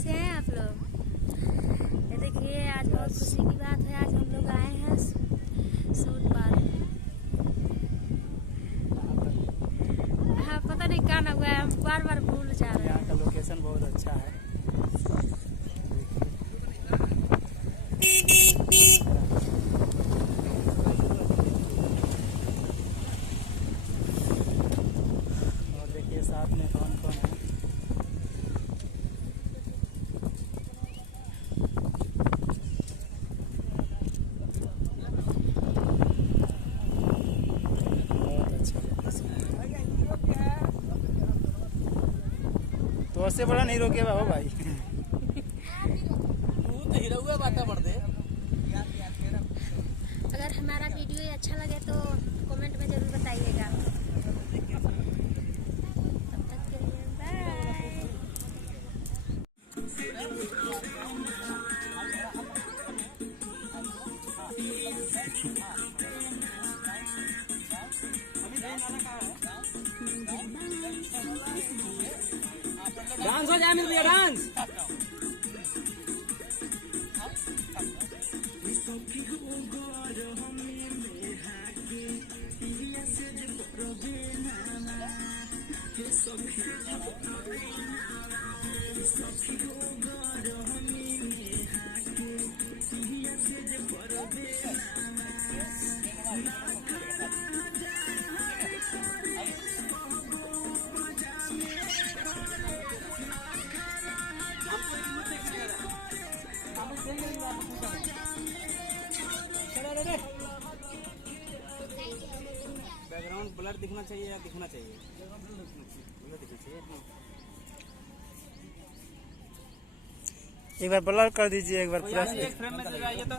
कैसे हैं आप लोग? ये देखिए आज बहुत खुशी की बात है, आज हम लोग आए हैं सूट पर। हाँ पता नहीं कहाँ हुआ है, हम बार बार भूल जा रहे हैं। यहाँ का लोकेशन बहुत अच्छा है। और देखिए साथ में कौन कौन है। तो उससे बड़ा नहीं रोके बाबा भाई। अगर हमारा वीडियो अच्छा लगे तो कमेंट में जरूर बताइएगा। तब तक के लिए बाय। डांस हो जाए मेरे भैया, डांस। बैकग्राउंड ब्लर दिखना चाहिए या दिखना चाहिए? ब्लर दिखना चाहिए। एक बार ब्लर कर दीजिए, एक बार प्लस। एक फ्रेम में चले जाइए तो